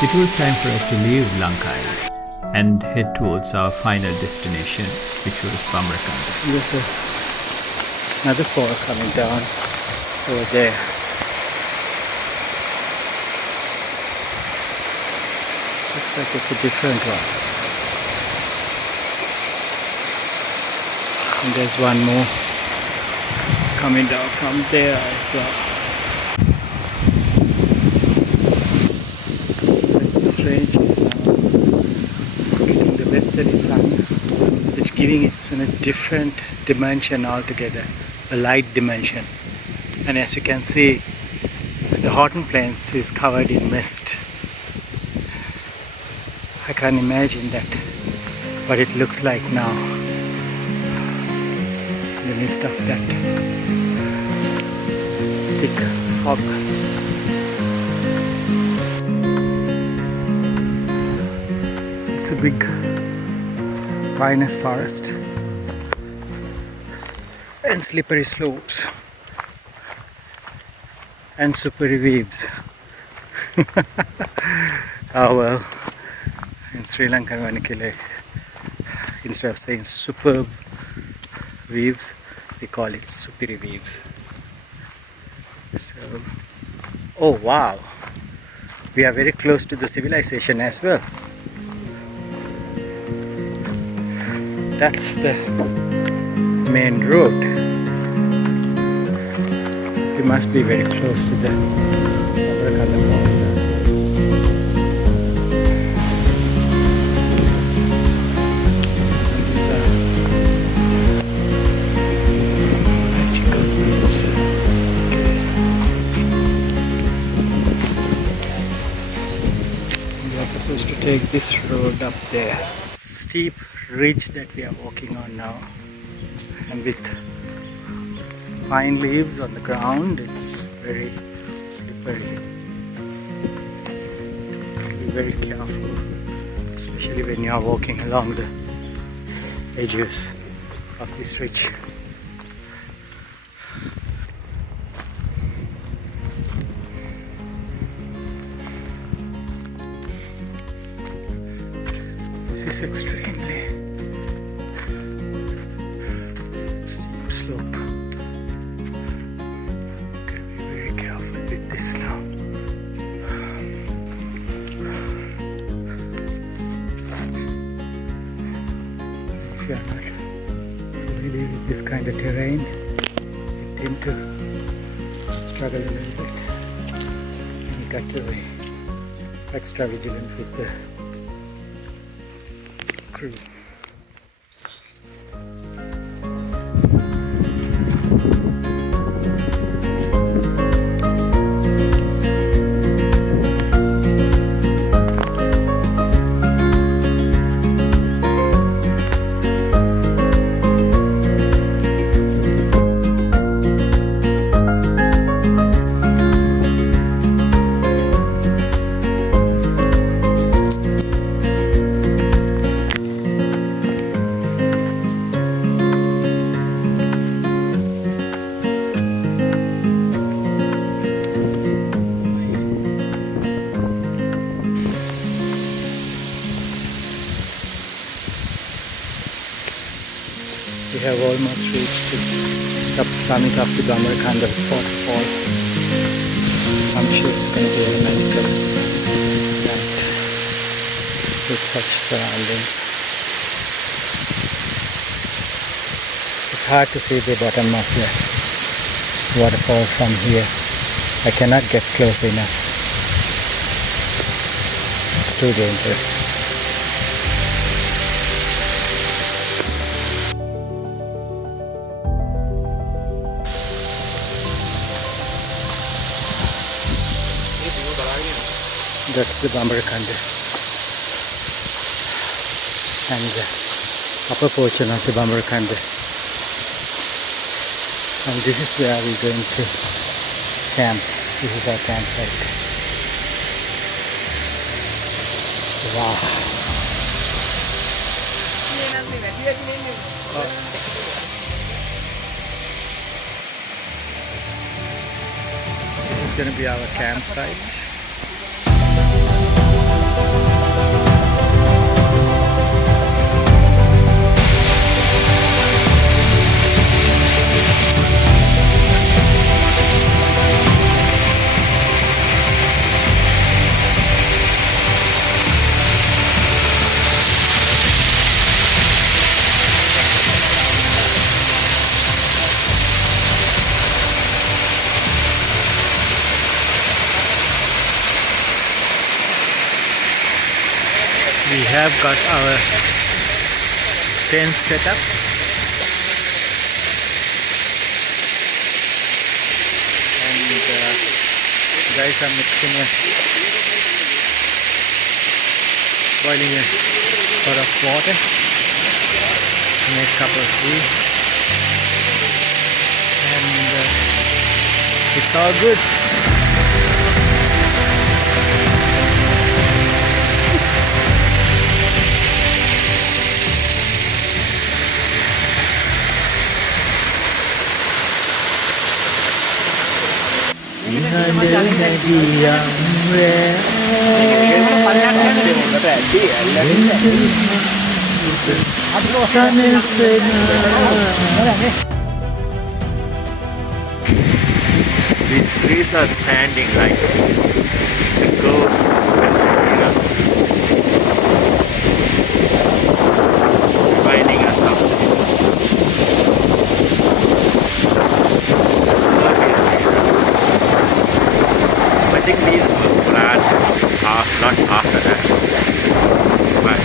It was time for us to leave Lanka and head towards our final destination, which was Bambarakanda. There's another fall coming down over there. Looks like it's a different one. And there's one more coming down from there as well. This range is now getting the westerly sun. It's giving it in a different dimension altogether, a light dimension. And as you can see, the Horton Plains is covered in mist. I can't imagine that, what it looks like now in the midst of that thick fog. It's a big pinus forest and slippery slopes and super waves. Oh well, in Sri Lanka, instead of saying superb waves, we call it superi waves. So, oh wow, we are very close to the civilization as well. That's the main road. We must be very close to the Bambarakanda falls as well. Supposed to take this road up there. Steep ridge that we are walking on now, and with pine leaves on the ground, it's very slippery. Be very careful, especially when you are walking along the edges of this ridge. This is extremely steep slope. Gotta be very careful with this now. If you are not familiar with this kind of terrain, you tend to struggle a little bit. And you got to be extra vigilant with the crew. We have almost reached the summit of the Bambarakanda waterfall. I'm sure it's going to be a magical night with such surroundings. It's hard to see the bottom of the waterfall from here. I cannot get close enough. It's too dangerous. That's the Bambarakanda, and the upper portion of the Bambarakanda, and this is where we're going to camp. This is our campsite. Wow. This is going to be our campsite. We have got our tent set up. And guys are mixing boiling a pot of water to make a cup of tea. And it's all good. These trees are standing like the ghosts, winding us up. I think these were planned not after that, but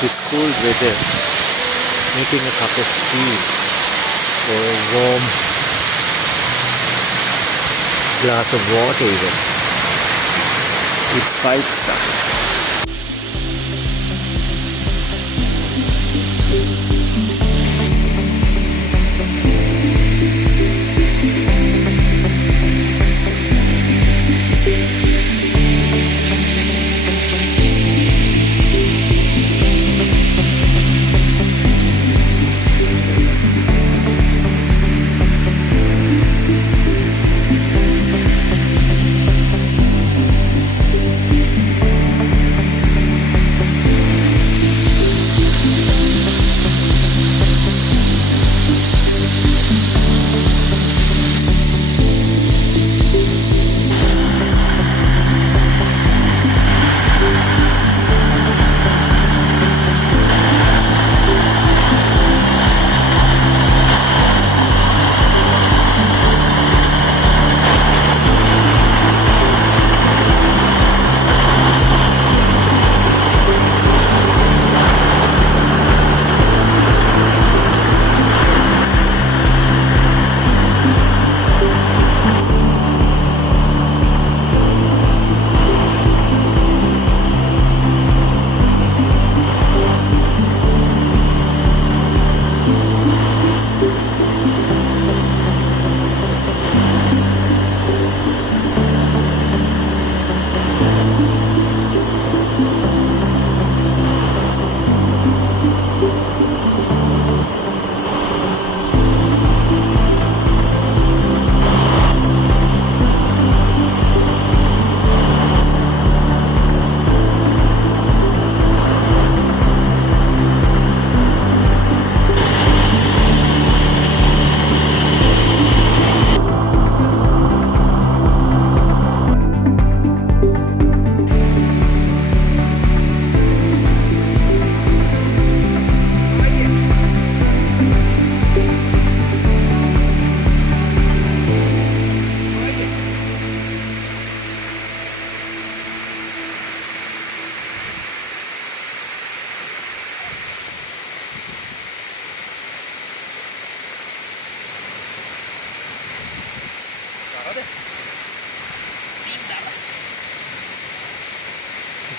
this cool weather, making a cup of tea or a warm glass of water even. It's 5-star.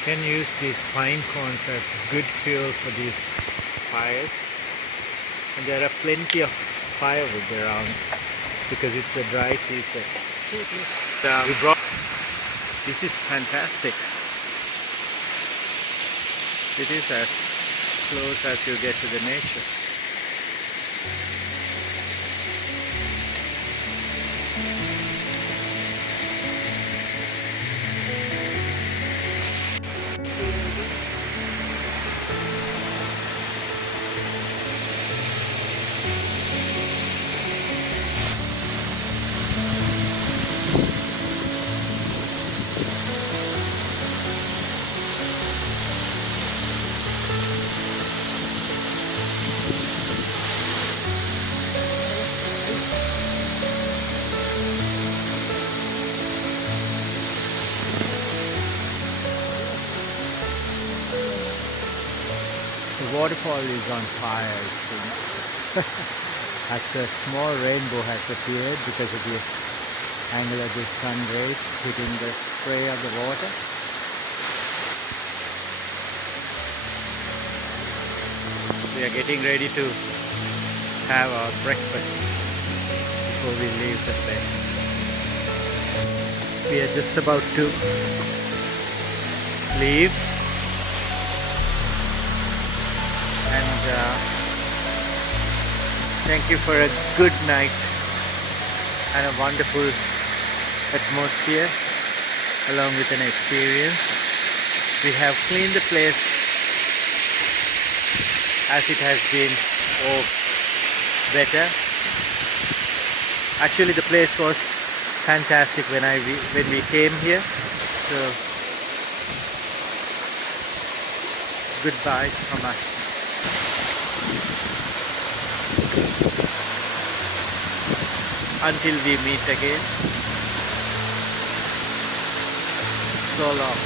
can use these pine cones as good fuel for these fires, and there are plenty of firewood around because it's a dry season. We brought this is fantastic. It is as close as you get to the nature. The waterfall is on fire, it seems. That's a small rainbow has appeared because of this angle of the sun rays hitting the spray of the water. We are getting ready to have our breakfast before we leave the place. We are just about to leave. Thank you for a good night and a wonderful atmosphere along with an experience. We have cleaned the place as it has been better. Actually the place was fantastic when we came here. So goodbyes from us. Until we meet again, so long.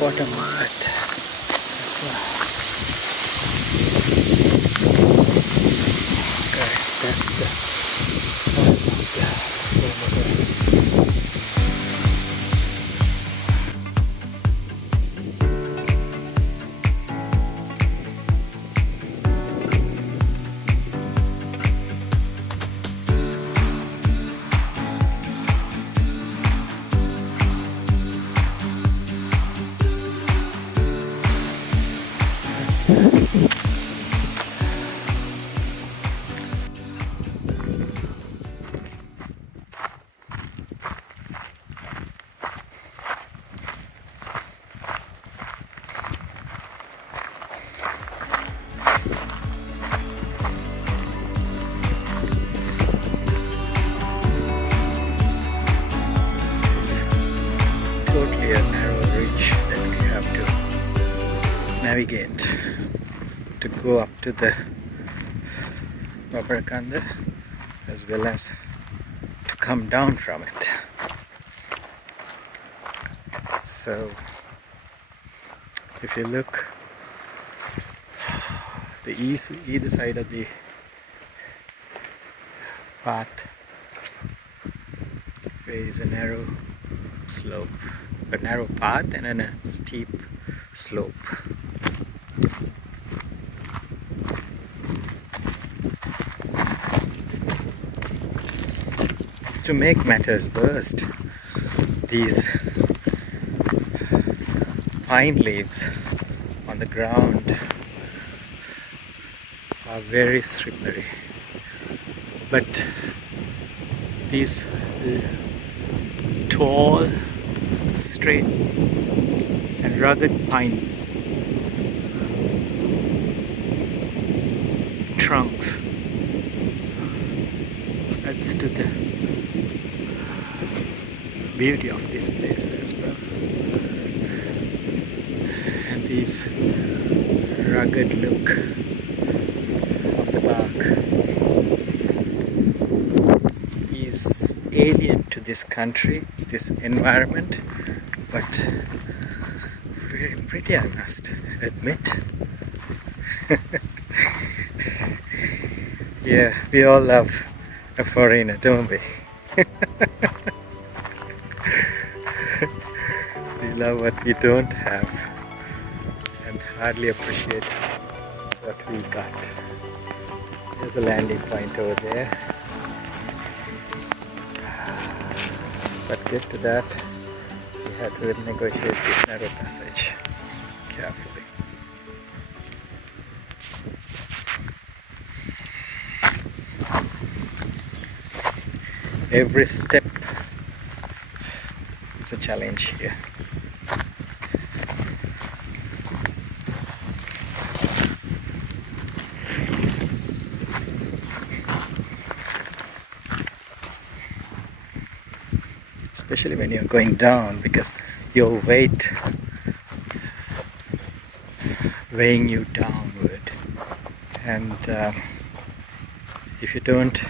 Bottom of it as well. Guys, that's the bottom of the Bambarakanda. Totally a narrow ridge that we have to navigate to go up to the Bambarakanda as well as to come down from it. So if you look, either side of the path there is a narrow slope, a narrow path and a steep slope. To make matters worse, these pine leaves on the ground are very slippery, but these tall straight and rugged pine trunks adds to the beauty of this place as well. And this rugged look of the bark is alien to this country, this environment, but very pretty, I must admit. Yeah, we all love a foreigner, don't we? We love what we don't have and hardly appreciate what we got. There's a landing point over there. But get to that, we have to negotiate this narrow passage carefully. Every step is a challenge here. Especially when you're going down, because your weight weighing you downward, and if you don't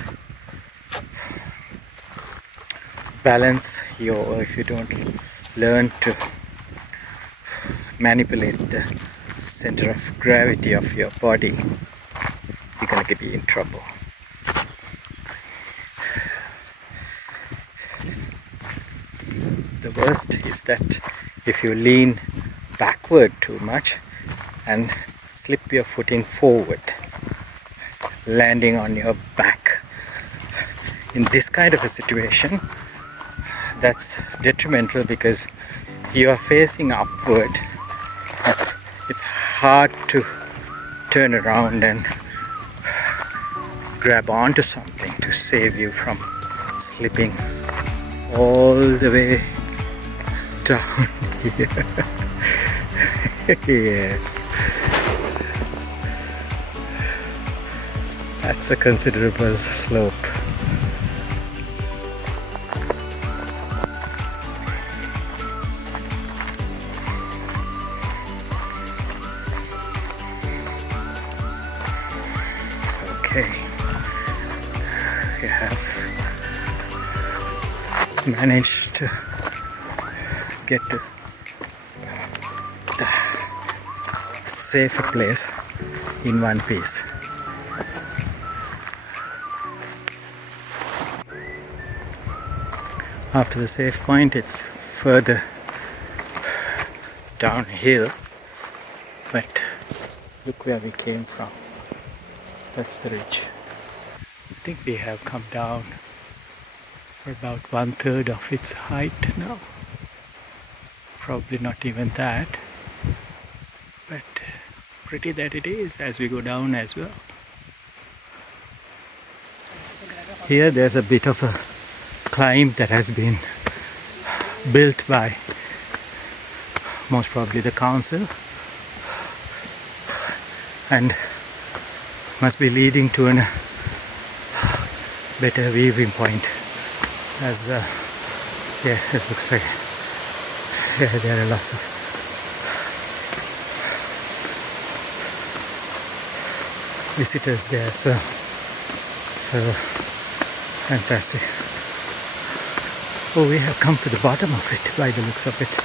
balance or if you don't learn to manipulate the center of gravity of your body, you're going to be in trouble. The worst is that if you lean backward too much and slip your footing forward, landing on your back, in this kind of a situation, that's detrimental because you are facing upward. It's hard to turn around and grab onto something to save you from slipping all the way down here. Yes, that's a considerable slope. Okay, we have managed to get to the safer place in one piece. After the safe point, it's further downhill, but look where we came from. That's the ridge. I think we have come down for about 1/3 of its height now. Probably not even that, but pretty that it is as we go down as well. Here there's a bit of a climb that has been built by most probably the council and must be leading to a better viewing point as well. Yeah, it looks like there are lots of visitors there as well. So fantastic. Oh, we have come to the bottom of it by the looks of it.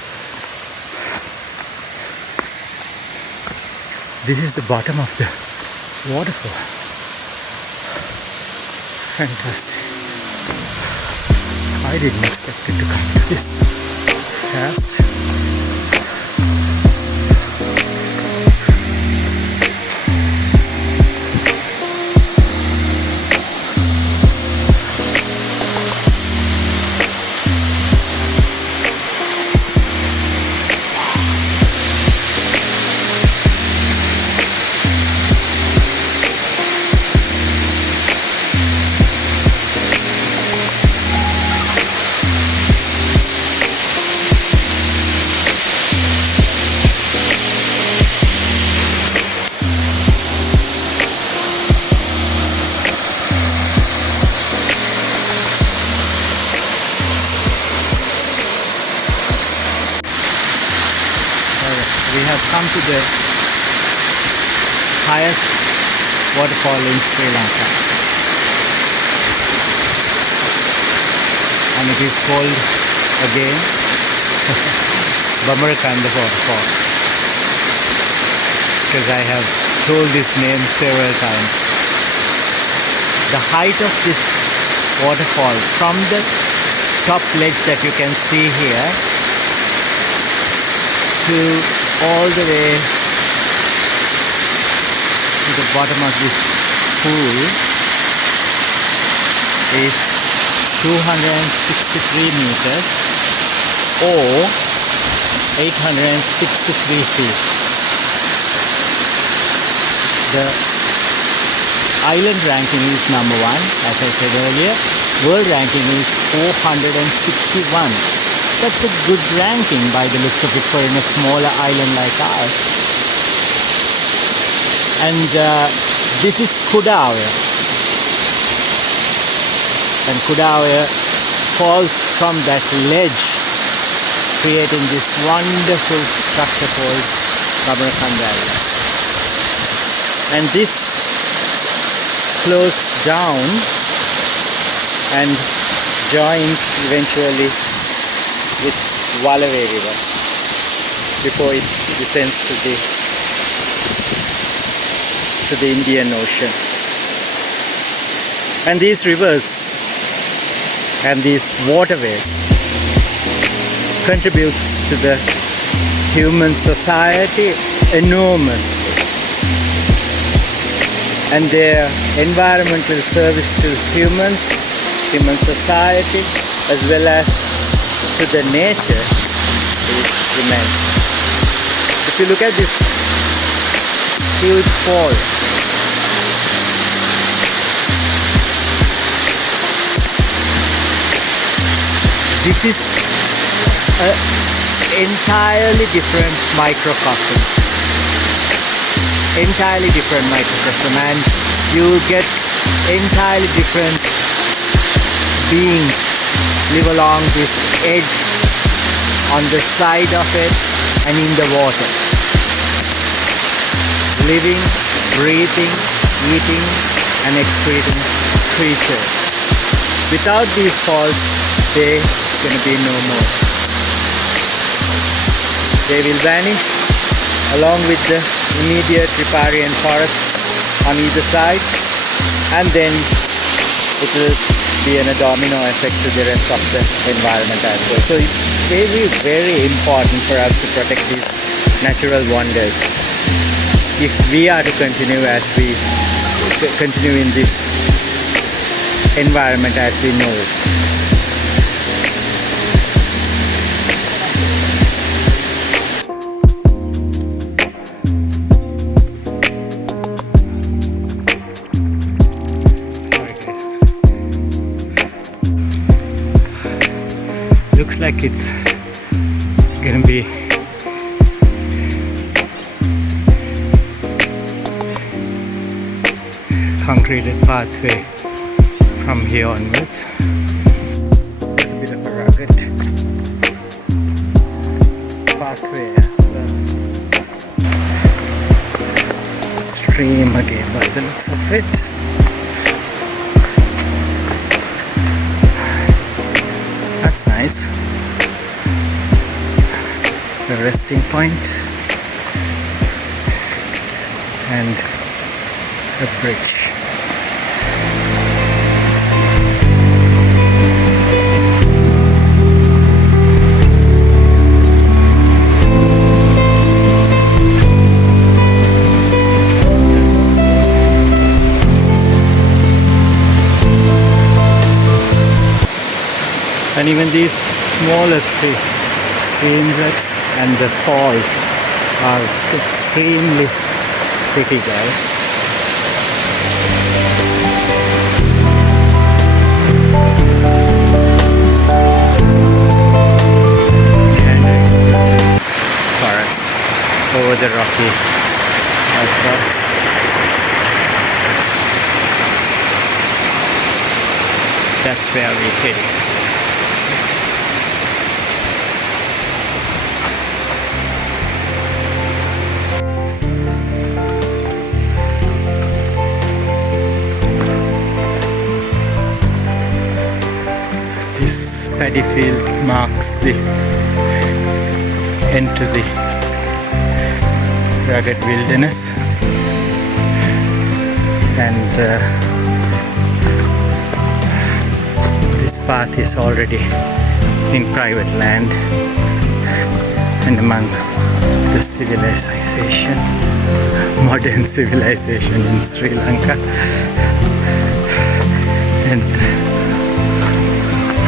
This is the bottom of the waterfall. Fantastic. I didn't expect it to come to this fast. have come to the highest waterfall in Sri Lanka, and it is called again Bambarakanda waterfall, because I have told this name several times. The height of this waterfall from the top ledge that you can see here to all the way to the bottom of this pool is 263 meters or 863 feet. The island ranking is number 1, as I said earlier. World ranking is 461. That's a good ranking by the looks of it for in a smaller island like ours. And this is Kudawaya. And Kudawaya falls from that ledge, creating this wonderful structure called Bambarakanda. And this flows down and joins eventually with Wallaby River before it descends to the Indian Ocean. And these rivers and these waterways contributes to the human society enormously, and their environmental service to humans, human society, as well as to the nature is immense. If you look at this huge fall, this is an entirely different microcosm. Entirely different microcosm, and you get entirely different beings live along this edge, on the side of it, and in the water. Living, breathing, eating, and excreting creatures. Without these falls, they're going to be no more. They will vanish along with the immediate riparian forest on either side, and then it will be a domino effect to the rest of the environment as well. So it's very, very important for us to protect these natural wonders if we are to continue in this environment as we know it. Looks like it's gonna be concreted pathway from here onwards. There's a bit of a rugged pathway as well. Stream again by the looks of it. That's nice. A resting point and a bridge. And even these smaller streamlets and the falls are extremely pretty, guys. Forest over the rocky outcrops. That's where we're heading. This paddy field marks the end to the rugged wilderness, and this path is already in private land and among the civilization, modern civilization in Sri Lanka. And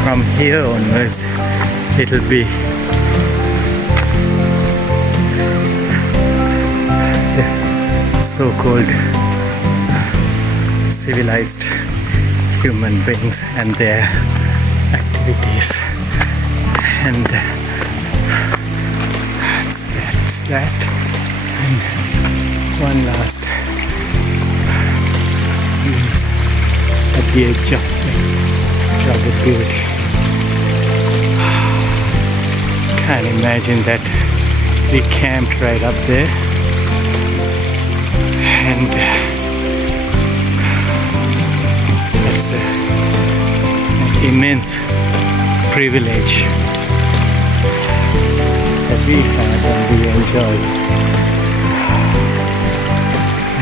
from here onwards it'll be the so-called civilized human beings and their activities. And that's that. And one last glimpse at the edge of the rugged beauty. Can't imagine that we camped right up there, and that's an immense privilege that we had, and we enjoyed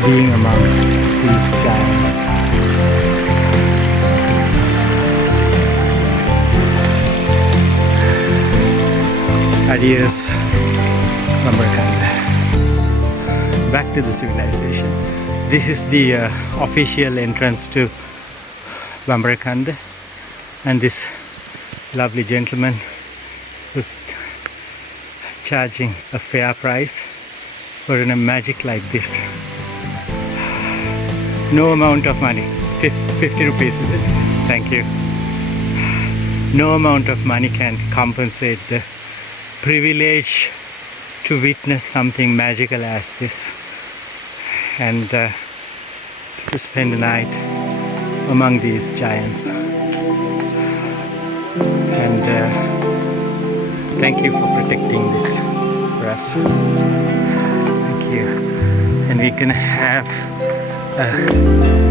being among these giants. Adios, Bambarakanda. Back to the civilization. This is the official entrance to Bambarakanda, and this lovely gentleman who's charging a fair price for a magic like this. No amount of money, 50 rupees is it? Thank you. No amount of money can compensate the privilege to witness something magical as this, and to spend the night among these giants. And thank you for protecting this for us. Thank you. And we're gonna have a